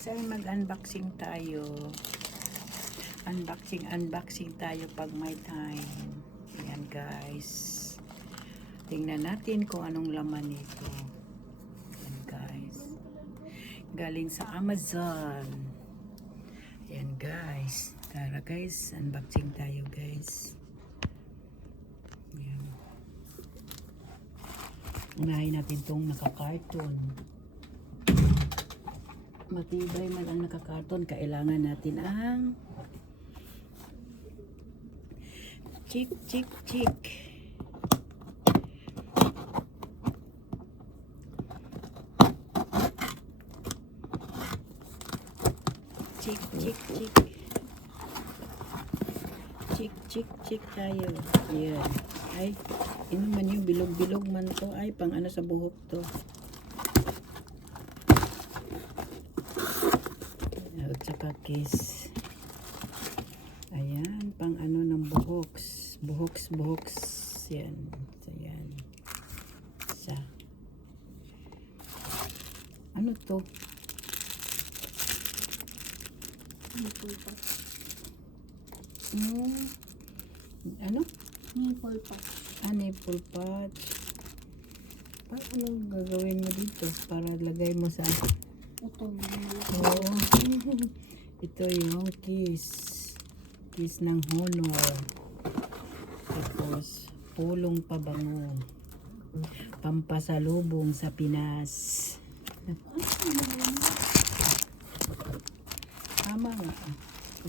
guys ay mag-unboxing tayo. Unboxing tayo pag may time. Ayan guys. Tingnan natin kung anong laman nito. Ayan guys. Galing sa Amazon. Ayan guys. Tara guys, unboxing tayo guys. Ayan. Unahin natin itong naka-carton. Matibay man ang naka-carton. Kailangan natin ang chick. Chick. Chick tayo. Ayan. Ay, ano man yung bilog-bilog man to. Ay, pang ano sa buhok to. At saka kiss. Ayan, pang ano ng buhoks. Buhoks. Yan. So, yan. Isa. Ano to? Nipple patch. Ano? Nipple patch. Nipple patch. Anong gagawin mo dito para lagay mo sa Utong. oh. Ito yung kiss ng honor. Tapos pulong pabango, pampasalubong sa Pinas. Tama nga.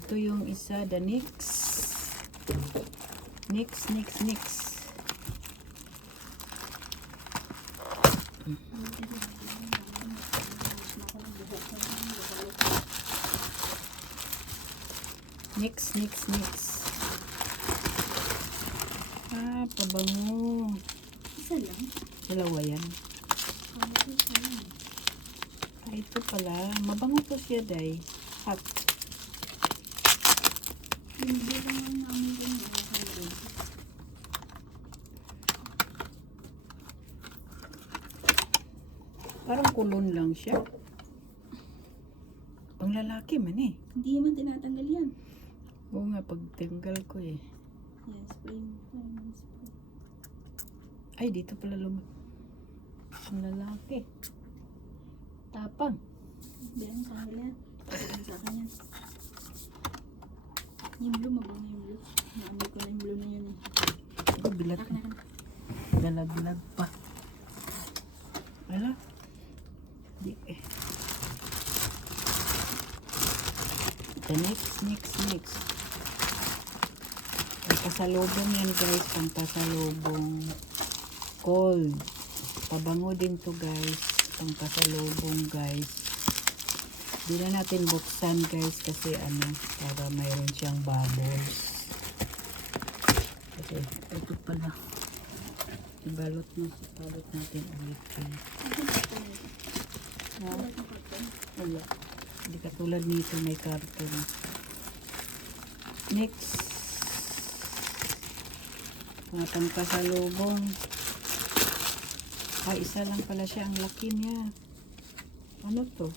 Ito yung isa, the Nix. Nix. Pabango. Isa lang. Dalawa yan. Ito pala. Mabango to siya, day. Hot. Hindi naman namin ganyan. Parang kulon lang siya. Pang lalaki man eh. Hindi man tinatanggal yan. Oo nga, pagtanggal ko eh. Yes, spray. Ay, dito pala ang lalaki. Tapang. Hindi ang tanggal yan. Pagkakas sa akin yan. Yung blue, mabango yung blue. Naamoy ko na yung blue na yun eh. Ito, bilat. Dalag pa. Wala. Di eh. The next. Pampasalubong yan guys. Pampasalubong. Cold. Pabango din to guys. Pampasalubong guys. Di na natin buksan guys kasi para mayroon siyang bubbles. Kasi ito pala. Ibalot natin ulit guys. Wala. Hindi katulad nito may carton. Next. Pampasalubong. Isa lang pala siya. Ang laki niya. Ano to?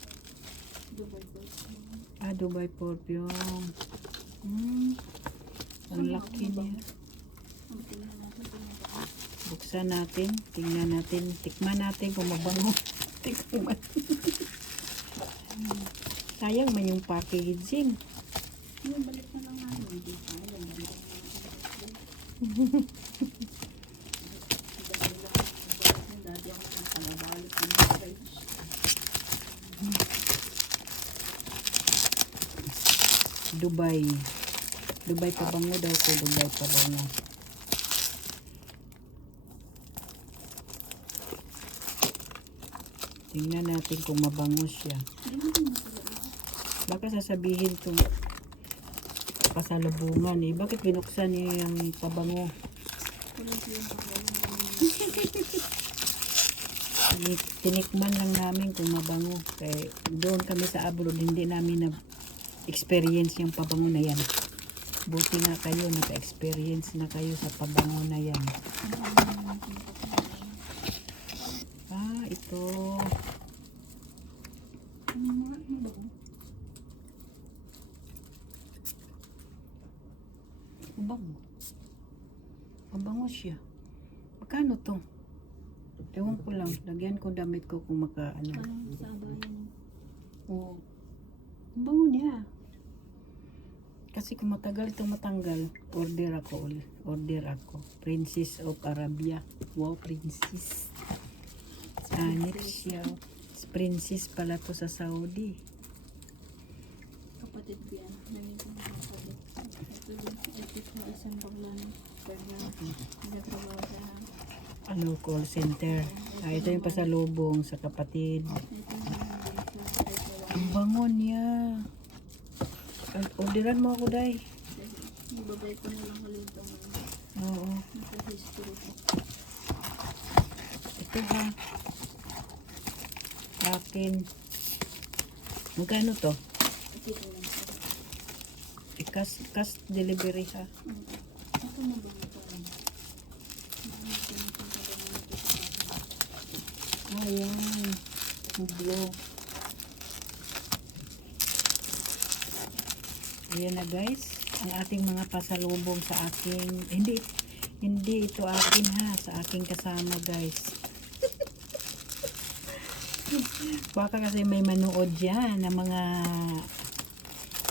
Dubai perfume. Ang laki niya. Buksan natin. Tingnan natin. Tikman natin kung mabango. Tikman. Sayang man yung packaging. Balik na lang namin. Dubai pabango daw ko. Dubai pabango. Tingnan natin kung mabango siya. Baka sasabihin itong pasalubungan eh. Bakit binuksan niya yung pabango? Tinikman lang namin kung mabango. Kaya doon kami sa abroad, hindi namin na-experience yung pabango na yan. Buti nga kayo, naka-experience na kayo sa pabango na yan. Ito. Mabango. Mabango siya. Magkano to? Ewan ko lang. Lagyan ko damit ko kung ano. Parang sa abayan. Oo. Ang bango niya. Kasi kung matagal ito matanggal, order ako. Princess of Arabia. Wow, princess. Next siya. Princess pala to sa Saudi. Kapatid ko yan. Dami ko mga kapatid. Ito din. Ito sa isang baklan. Kaya nagkatrabaho sa Ano, call center. Ito yung pasalubong sa kapatid. ito yung Ang bango niya. Orderan mo ako, Day. ibabay ko na lang ulit ang Oo. nasa history ko. Ito ha. Akin. Magkano to? Ito ko lang sa Cash delivery ha. ito na ba ito? Ayan. Hublo. Ayan na guys. Ang ating mga pasalubong sa aking... Hindi ito akin ha. Sa aking kasama guys. Baka kasi may manood dyan na mga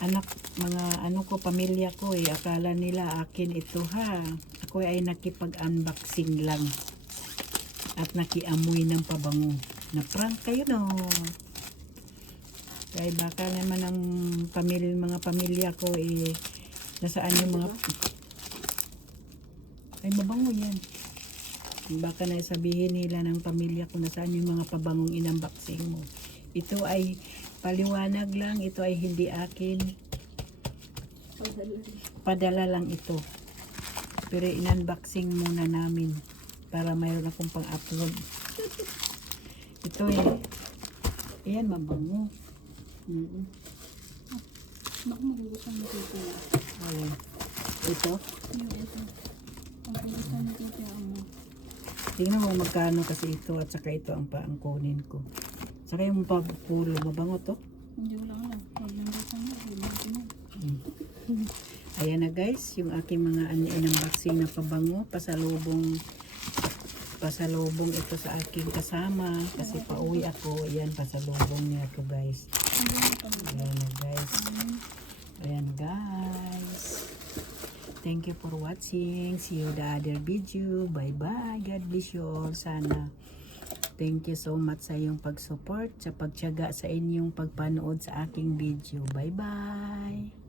anak, mga ano ko, pamilya ko eh. Akala nila akin ito ha. Ako ay nakipag-unboxing lang. At nakiamoy ng pabango. Na-prank kayo no. Kaya baka naman ang mga pamilya ko eh, nasaan yung mga... Ay mabango yan. Baka na sabihin nila ng pamilya ko nasaan yung mga pabangong inunboxing mo. Ito ay paliwanag lang. Ito ay hindi akin. Padala lang ito. Pero in-unboxing muna namin para mayroon akong pang-upload. Ito eh. Ayan, mabango. Baka magugustuhan mo ito. Ayan. Ito. Yung ito. Magugustuhan mo ito mo. Tingnan mo magkano kasi ito at saka ito ang paangkunin ko. Saka yung papulo, mabango to. Hindi ko lang alam. Huwag lang gusto mo. Huwag lang ito mo. Ayan na guys, yung aking mga in-unboxing na pabango, pasalubong ito sa aking kasama kasi pauwi ako. Ayan, pasalubong niya ito guys. Ayan na guys. Ayan guys. Thank you for watching. See you the other video. Bye bye. God bless you all. Sana. Thank you so much sa iyong pag-support, sa pagtiyaga sa inyong pagpanood sa aking video. Bye bye.